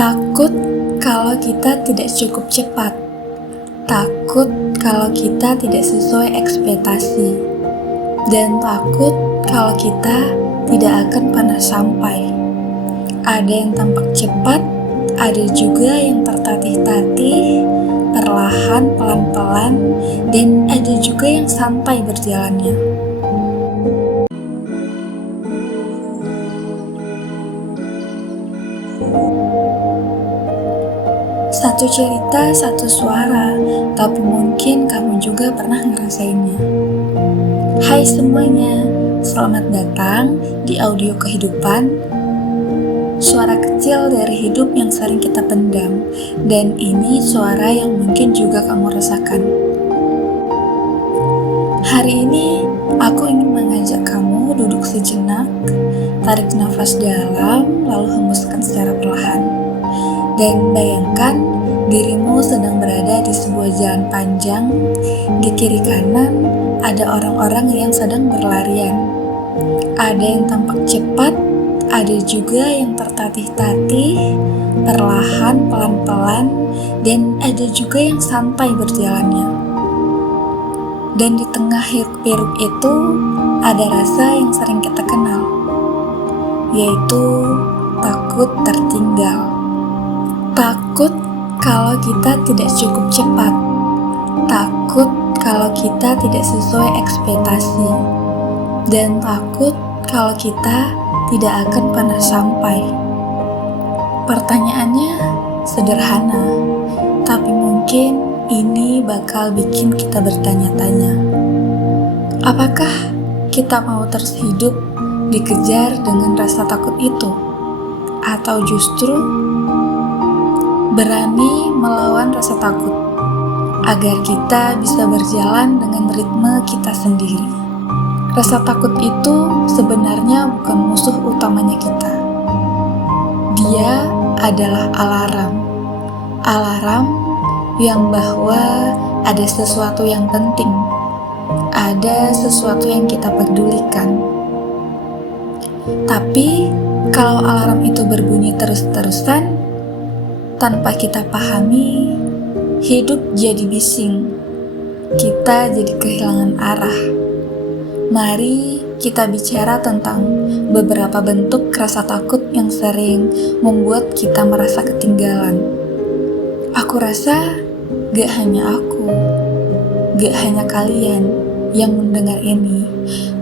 Takut kalau kita tidak cukup cepat. Takut kalau kita tidak sesuai ekspektasi. Dan takut kalau kita tidak akan pernah sampai. Ada yang tampak cepat, ada juga yang tertatih-tatih, perlahan, pelan-pelan, dan ada juga yang santai berjalannya. Satu cerita, satu suara, tapi mungkin kamu juga pernah ngerasainnya. Hai semuanya, selamat datang di audio kehidupan. Suara kecil dari hidup yang sering kita pendam, dan ini suara yang mungkin juga kamu rasakan. Hari ini, aku ingin mengajak kamu duduk sejenak, tarik nafas dalam, lalu hembuskan secara perlahan. Dan bayangkan dirimu sedang berada di sebuah jalan panjang. Di kiri kanan ada orang-orang yang sedang berlarian. Ada yang tampak cepat, ada juga yang tertatih-tatih, perlahan, pelan-pelan, dan ada juga yang santai berjalannya. Dan di tengah hiruk-pikuk itu ada rasa yang sering kita kenal, yaitu takut tertinggal. Takut kalau kita tidak cukup cepat. Takut kalau kita tidak sesuai ekspektasi. Dan takut kalau kita tidak akan pernah sampai. Pertanyaannya sederhana, tapi mungkin ini bakal bikin kita bertanya-tanya. Apakah kita mau terus hidup dikejar dengan rasa takut itu? Atau justru berani melawan rasa takut agar kita bisa berjalan dengan ritme kita sendiri? Rasa takut itu sebenarnya bukan musuh utamanya kita. Dia adalah alarm yang bahwa ada sesuatu yang penting, ada sesuatu yang kita pedulikan. Tapi kalau alarm itu berbunyi terus-terusan tanpa kita pahami, hidup jadi bising, kita jadi kehilangan arah. Mari kita bicara tentang beberapa bentuk rasa takut yang sering membuat kita merasa ketinggalan. Aku rasa gak hanya aku, gak hanya kalian yang mendengar ini,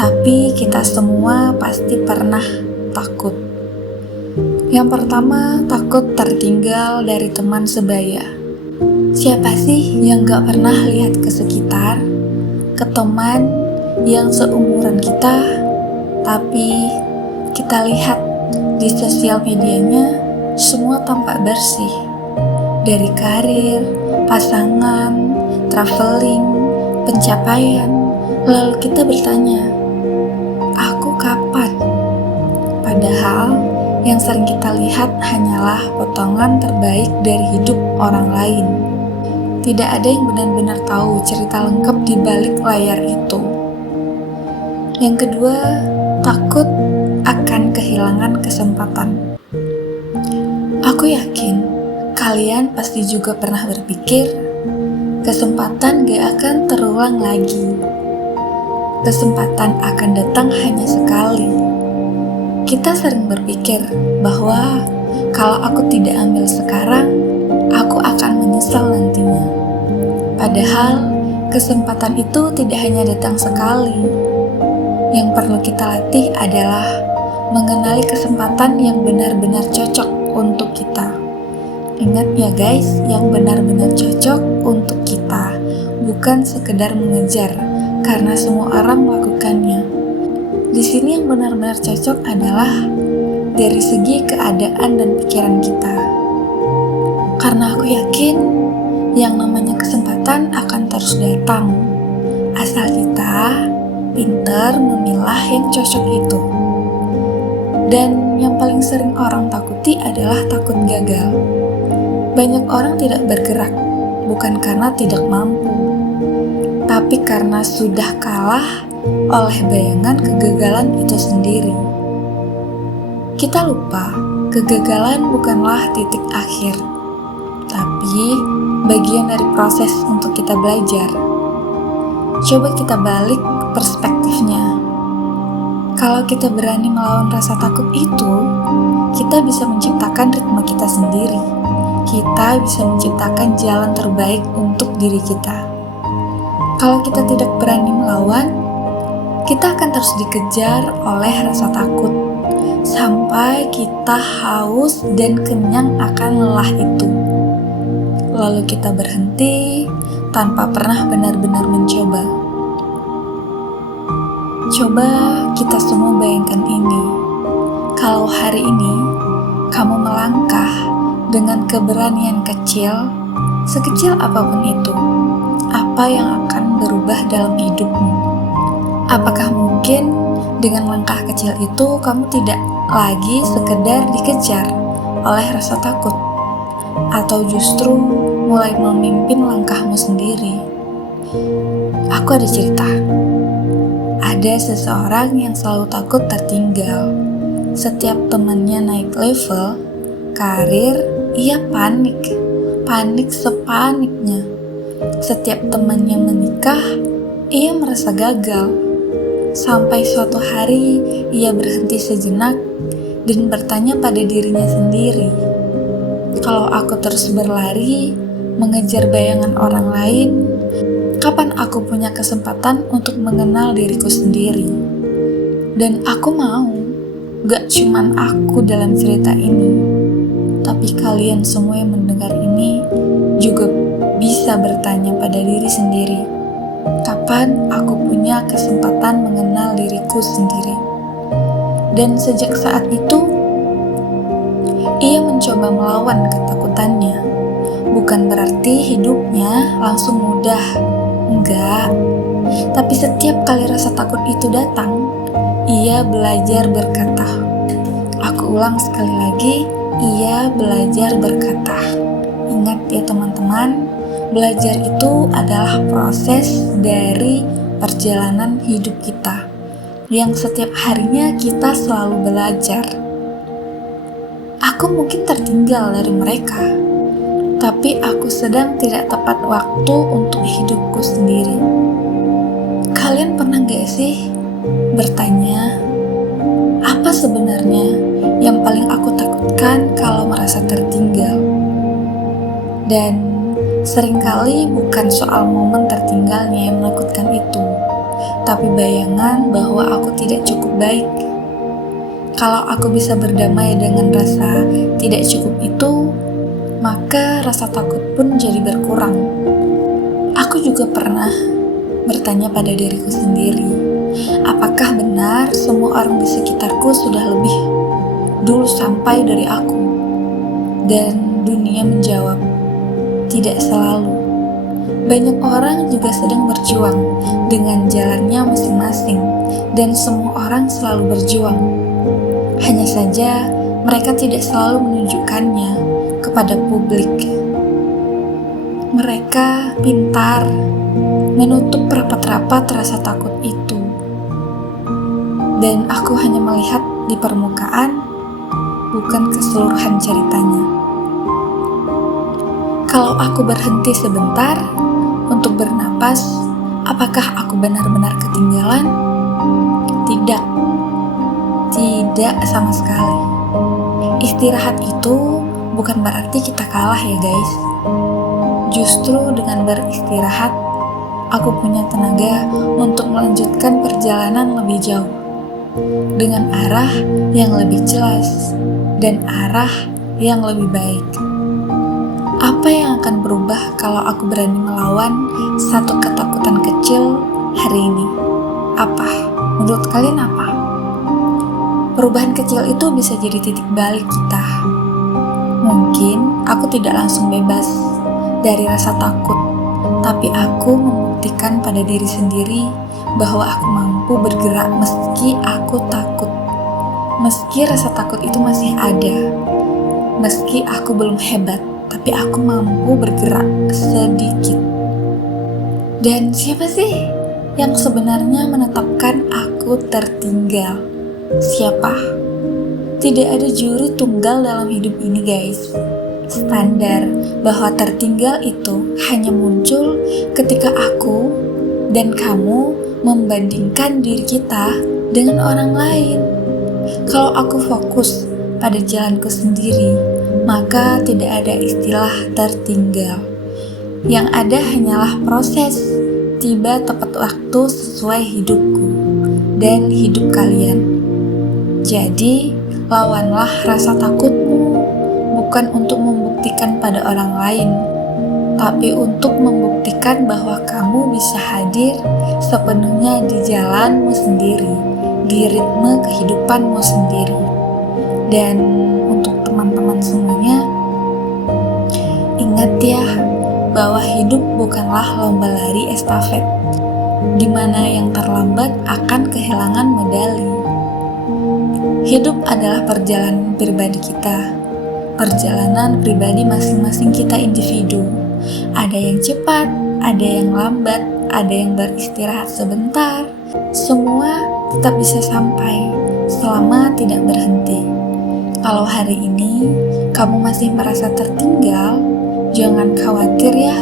tapi kita semua pasti pernah takut. Yang pertama, takut tertinggal dari teman sebaya. Siapa sih yang gak pernah lihat ke sekitar, ke teman yang seumuran kita, tapi kita lihat di sosial medianya semua tampak bersih. Dari karir, pasangan, traveling, pencapaian, lalu kita bertanya, aku kapan? Padahal yang sering kita lihat hanyalah potongan terbaik dari hidup orang lain. Tidak ada yang benar-benar tahu cerita lengkap di balik layar itu. Yang kedua, takut akan kehilangan kesempatan. Aku yakin kalian pasti juga pernah berpikir, kesempatan gak akan terulang lagi. Kesempatan akan datang hanya sekali. Kita sering berpikir bahwa kalau aku tidak ambil sekarang, aku akan menyesal nantinya. Padahal kesempatan itu tidak hanya datang sekali. Yang perlu kita latih adalah mengenali kesempatan yang benar-benar cocok untuk kita. Ingat ya guys, yang benar-benar cocok untuk kita, bukan sekedar mengejar karena semua orang melakukannya. Di sini yang benar-benar cocok adalah dari segi keadaan dan pikiran kita. Karena aku yakin yang namanya kesempatan akan terus datang, asal kita pintar memilah yang cocok itu. Dan yang paling sering orang takuti adalah takut gagal. Banyak orang tidak bergerak, bukan karena tidak mampu, tapi karena sudah kalah oleh bayangan kegagalan itu sendiri. Kita lupa kegagalan bukanlah titik akhir, tapi bagian dari proses untuk kita belajar. Coba kita balik perspektifnya. Kalau kita berani melawan rasa takut itu, kita bisa menciptakan ritme kita sendiri. Kita bisa menciptakan jalan terbaik untuk diri kita. Kalau kita tidak berani melawan, kita akan terus dikejar oleh rasa takut sampai kita haus dan kenyang akan lelah itu. Lalu kita berhenti tanpa pernah benar-benar mencoba. Coba kita semua bayangkan ini. Kalau hari ini kamu melangkah dengan keberanian kecil, sekecil apapun itu, apa yang akan berubah dalam hidupmu? Apakah mungkin dengan langkah kecil itu kamu tidak lagi sekedar dikejar oleh rasa takut, atau justru mulai memimpin langkahmu sendiri? Aku ada cerita. Ada seseorang yang selalu takut tertinggal. Setiap temannya naik level, karir, ia panik sepaniknya. Setiap temannya menikah, ia merasa gagal. Sampai suatu hari ia berhenti sejenak dan bertanya pada dirinya sendiri, kalau aku terus berlari, mengejar bayangan orang lain, kapan aku punya kesempatan untuk mengenal diriku sendiri? Dan aku mau, gak cuman aku dalam cerita ini, tapi kalian semua yang mendengar ini juga bisa bertanya pada diri sendiri, kapan aku punya kesempatan mengenal diriku sendiri? Dan sejak saat itu, ia mencoba melawan ketakutannya. Bukan berarti hidupnya langsung mudah, enggak. Tapi setiap kali rasa takut itu datang, ia belajar berkata. Aku ulang sekali lagi, ia belajar berkata. Ingat ya teman-teman, belajar itu adalah proses dari perjalanan hidup kita, yang setiap harinya kita selalu belajar. Aku mungkin tertinggal dari mereka, tapi aku sedang tidak tepat waktu untuk hidupku sendiri. Kalian pernah gak sih bertanya, apa sebenarnya yang paling aku takutkan kalau merasa tertinggal? Dan seringkali bukan soal momen tertinggalnya yang menakutkan itu, tapi bayangan bahwa aku tidak cukup baik. Kalau aku bisa berdamai dengan rasa tidak cukup itu, maka rasa takut pun jadi berkurang. Aku juga pernah bertanya pada diriku sendiri, apakah benar semua orang di sekitarku sudah lebih dulu sampai dari aku? Dan dunia menjawab, tidak selalu. Banyak orang juga sedang berjuang dengan jalannya masing-masing, dan semua orang selalu berjuang. Hanya saja mereka tidak selalu menunjukkannya kepada publik. Mereka pintar menutup rapat-rapat rasa takut itu. Dan aku hanya melihat di permukaan, bukan keseluruhan ceritanya. Kalau aku berhenti sebentar untuk bernapas, apakah aku benar-benar ketinggalan? Tidak sama sekali. Istirahat itu bukan berarti kita kalah ya guys. Justru dengan beristirahat, aku punya tenaga untuk melanjutkan perjalanan lebih jauh, dengan arah yang lebih jelas dan arah yang lebih baik. Apa yang akan berubah kalau aku berani melawan satu ketakutan kecil hari ini? Apa? Menurut kalian apa? Perubahan kecil itu bisa jadi titik balik kita. Mungkin aku tidak langsung bebas dari rasa takut, tapi aku membuktikan pada diri sendiri bahwa aku mampu bergerak meski aku takut. Meski rasa takut itu masih ada. Meski aku belum hebat, tapi aku mampu bergerak sedikit. Dan siapa sih yang sebenarnya menetapkan aku tertinggal? Siapa? Tidak ada juri tunggal dalam hidup ini, guys. Standar bahwa tertinggal itu hanya muncul ketika aku dan kamu membandingkan diri kita dengan orang lain. Kalau aku fokus pada jalanku sendiri, maka tidak ada istilah tertinggal. Yang ada hanyalah proses, tiba tepat waktu sesuai hidupku dan hidup kalian. Jadi, lawanlah rasa takutmu, bukan untuk membuktikan pada orang lain, tapi untuk membuktikan bahwa kamu bisa hadir sepenuhnya di jalanmu sendiri, di ritme kehidupanmu sendiri. Dan untuk teman-teman semuanya, ingat ya, bahwa hidup bukanlah lomba lari estafet, di mana yang terlambat akan kehilangan medali. Hidup adalah perjalanan pribadi kita, perjalanan pribadi masing-masing kita individu. Ada yang cepat, ada yang lambat, ada yang beristirahat sebentar. Semua tetap bisa sampai selama tidak berhenti. Kalau hari ini kamu masih merasa tertinggal, jangan khawatir ya.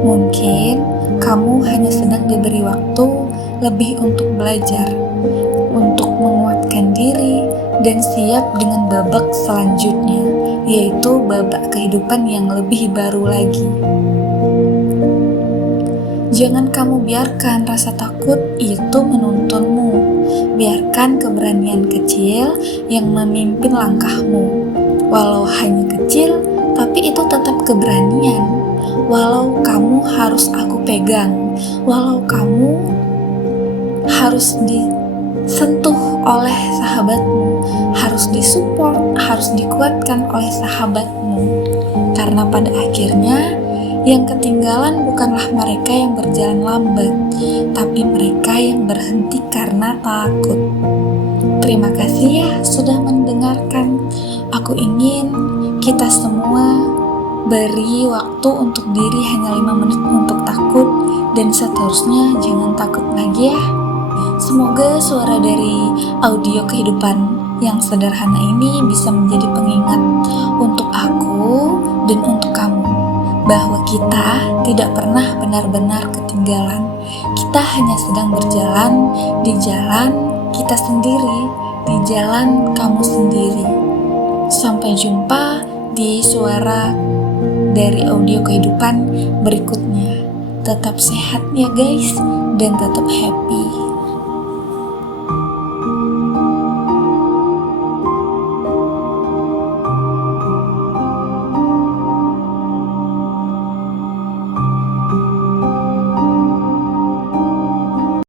Mungkin kamu hanya sedang diberi waktu lebih untuk belajar, untuk menguatkan diri, dan siap dengan babak selanjutnya, yaitu babak kehidupan yang lebih baru lagi. Jangan kamu biarkan rasa takut itu menuntunmu. Biarkan keberanian kecil yang memimpin langkahmu. Walau hanya kecil, tapi itu tetap keberanian. Walau kamu harus aku pegang, walau kamu harus disentuh oleh sahabatmu, harus disupport, harus dikuatkan oleh sahabatmu. Karena pada akhirnya yang ketinggalan bukanlah mereka yang berjalan lambat, tapi mereka yang berhenti karena takut. Terima kasih ya sudah mendengarkan. Aku ingin kita semua beri waktu untuk diri hanya 5 menit untuk takut, dan seterusnya jangan takut lagi ya. Semoga suara dari audio kehidupan yang sederhana ini bisa menjadi pengingat untuk aku dan untuk kamu, bahwa kita tidak pernah benar-benar ketinggalan. Kita hanya sedang berjalan di jalan kita sendiri, di jalan kamu sendiri. Sampai jumpa di suara dari audio kehidupan berikutnya. Tetap sehat ya guys, dan tetap happy.